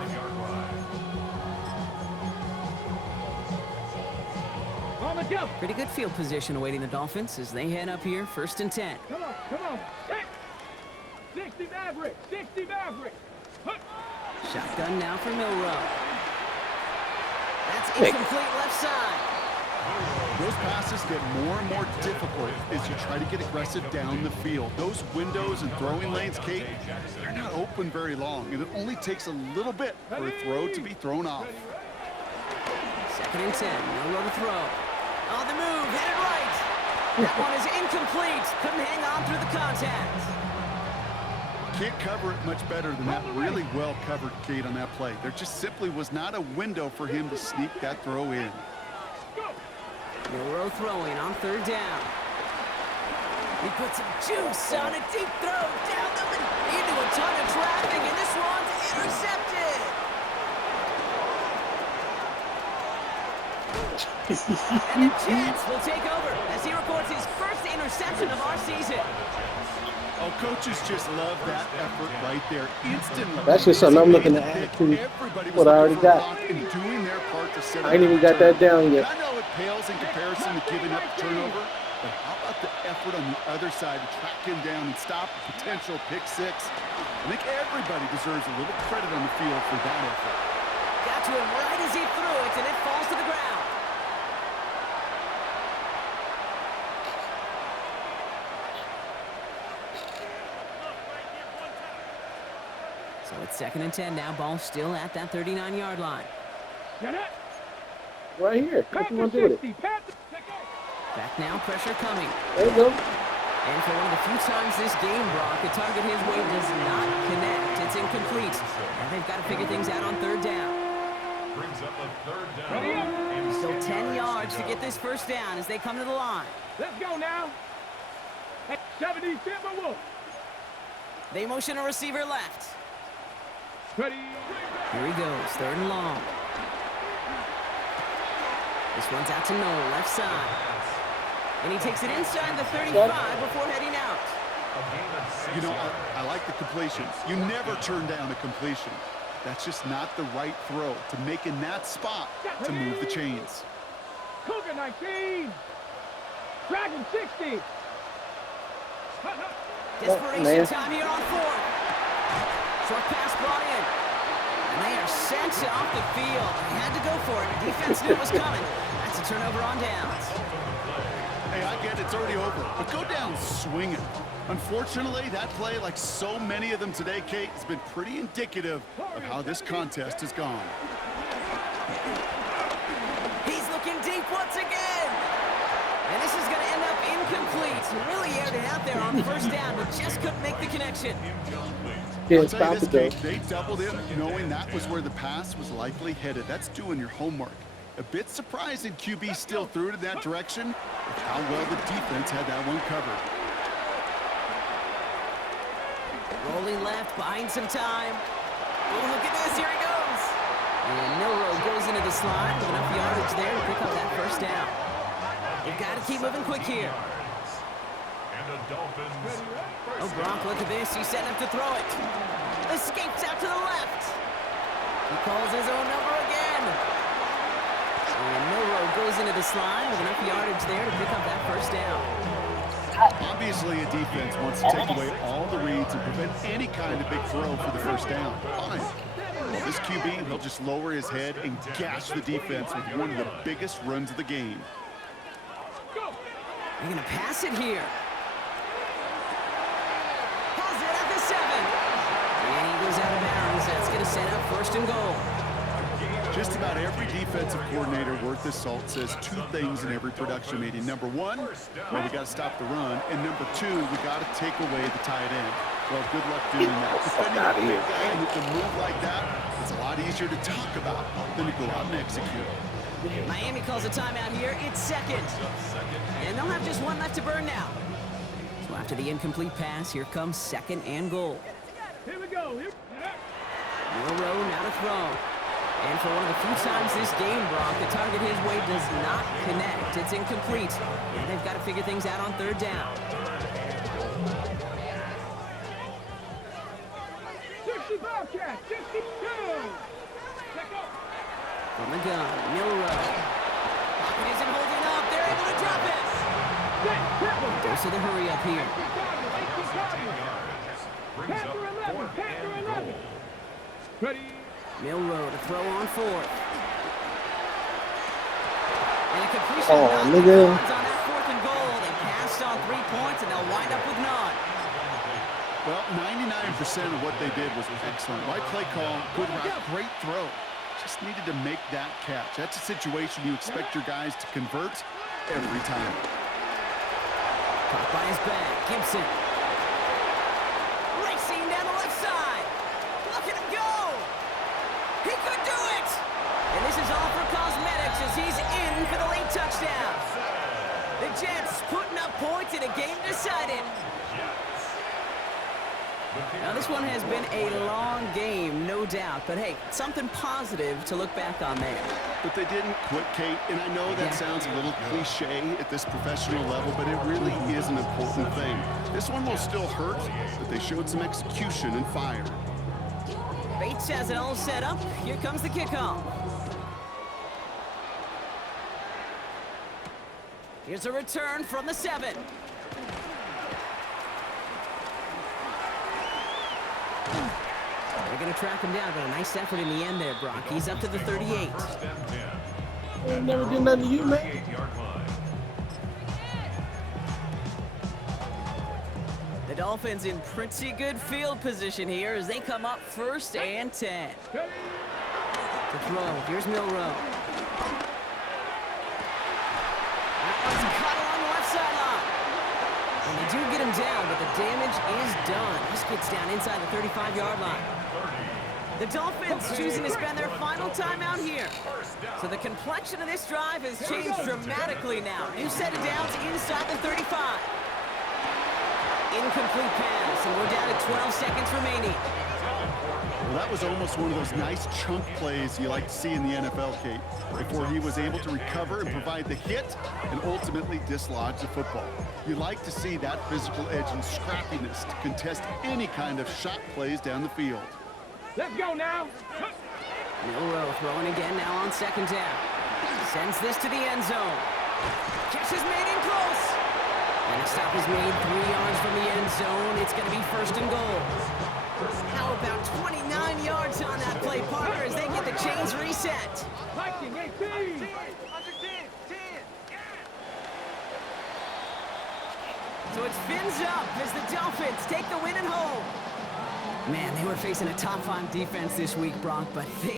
On the jump. Pretty good field position awaiting the Dolphins as they head up here, first and 10. Come on. 60 Maverick. 60 Maverick. Shotgun now for Milrow. That's incomplete left side. Those passes get more and more difficult as you try to get aggressive down the field. Those windows and throwing lanes, Kate, they're not open very long, and it only takes a little bit for a throw to be thrown off. Second and 10, Milrow to throw. On the move, headed right. That one is incomplete. Couldn't hang on through the contact. Can't cover it much better than that. Really well covered, Kate, on that play. There just simply was not a window for him to sneak that throw in. Milrow throwing on third down. He puts some juice on a deep throw down the middle into a ton of traffic, and this one's intercepted. And the Jets will take over as he records his first interception of our season. Oh, coaches just love that effort right there. Instantly. That's just something I'm looking to add to what I already got. Doing their part to set I ain't even got that down yet. I know it pales in comparison to giving up the turnover, but how about the effort on the other side to track him down and stop a potential pick six? I think everybody deserves a little credit on the field for that effort. Got to him right as he threw it, and it falls to the ground. So it's second and 10 now. Ball still at that 39-yard line. Get it. Right here. What you want to do with it? Back now, pressure coming. There you go. And for one of the few times this game, Brock, the target his way does not connect. It's incomplete. And they've got to figure things out on third down. Brings up a third down. Still 10 yards to get this first down as they come to the line. Let's go now. 70 Timberwolves. They motion a receiver left. Ready. Here he goes, third and long. This one's out to Noel, left side. And he takes it inside the 35 before heading out. You know, I like the completions. You never turn down a completion. That's just not the right throw to make in that spot to move the chains. Cougar 19. Dragon 60. Desperation time here on fourth. Short pass brought in. And they are sent off the field. They had to go for it. Defense knew it was coming. That's a turnover on downs. Hey, I get it. It's already over. But go down swinging. Unfortunately, that play, like so many of them today, Kate, has been pretty indicative of how this contest has gone. He's looking deep once again. And this is going to end up incomplete. He really aired it out there on first down, but just couldn't make the connection. Can't stop it, though. They doubled him knowing that was where the pass was likely headed. That's doing your homework. A bit surprising QB still threw it in that direction with how well the defense had that one covered. Rolling left, buying some time. Oh, look at this, here he goes. And Milroe goes into the slide with enough yardage there to pick up that first down. They've got to keep moving quick here. Oh, Gronk, look at this. He's setting up to throw it. Escapes out to the left. He calls his own number again. And Milroe goes into the slide with enough yardage there to pick up that first down. Obviously, a defense wants to take away all the reads and prevent any kind of big throw for the first down. Fine. Well, this QB, he'll just lower his head and gash the defense with one of the biggest runs of the game. They're going to pass it here. Has it at the 7. And he goes out of bounds. That's going to set up first and goal. Just about every defensive coordinator worth his salt says two things in every production meeting. Number one, well, we got to stop the run. And number two, we got to take away the tight end. Well, good luck doing that. Defending a big guy who can move like that, it's a lot easier to talk about than to go out and execute. Miami calls a timeout here. It's second. And they'll have just one left to burn now. So after the incomplete pass, here comes second and goal. Here we go. Milroe now to throw. And for one of the few times this game, Brock, the target his way does not connect. It's incomplete. And they've got to figure things out on third down. 65 catch, 62. From the gun, Milroe. Pocket isn't holding up. They're able to drop it. Goes to the hurry up here. Panther 11. Ready. Milroe to throw on fourth. And a completion Oh, on nigga. that fourth and goal. They passed on 3 points, and they'll wind up with none. Well, 99% of what they did was excellent. Right play call, good route, great throw. Just needed to make that catch. That's a situation you expect your guys to convert every time. Caught by his back, Gibson. Racing down the left side. Look at him go. He could do it. And this is all for cosmetics as he's in for the late touchdown. The Jets putting up points in a game decided. Now, this one has been a long game, no doubt. But, hey, something positive to look back on there. But they didn't quit, Kate. And I know that sounds a little cliche at this professional level, but it really is an important thing. This one will still hurt, but they showed some execution and fire. Bates has it all set up. Here comes the kickoff. Here's a return from the 7. They're going to track him down, but a nice effort in the end there, Brock. He's up to the 38. I ain't never did nothing to you, man. The Dolphins in pretty good field position here as they come up 1st and 10. To throw, here's Milroe. That one's cut along the left sideline. And they do get him down, but the damage is done. This gets down inside the 35-yard line. The Dolphins choosing to spend their final timeout here. So the complexion of this drive has changed dramatically now. New set of downs inside the 35. Incomplete pass, and we're down to 12 seconds remaining. Well, that was almost one of those nice chunk plays you like to see in the NFL, Kate, before he was able to recover and provide the hit and ultimately dislodge the football. You like to see that physical edge and scrappiness to contest any kind of shot plays down the field. Let's go now. Milroe throwing again now on 2nd down. Sends this to the end zone. Catch is made in close. And a stop is made 3 yards from the end zone. It's going to be 1st and goal. How about 29 yards on that play, Parker, as they get the chains reset. Viking 18. So so it's fins up as the Dolphins take the win at home. Man, they were facing a top 5 defense this week, Brock, but they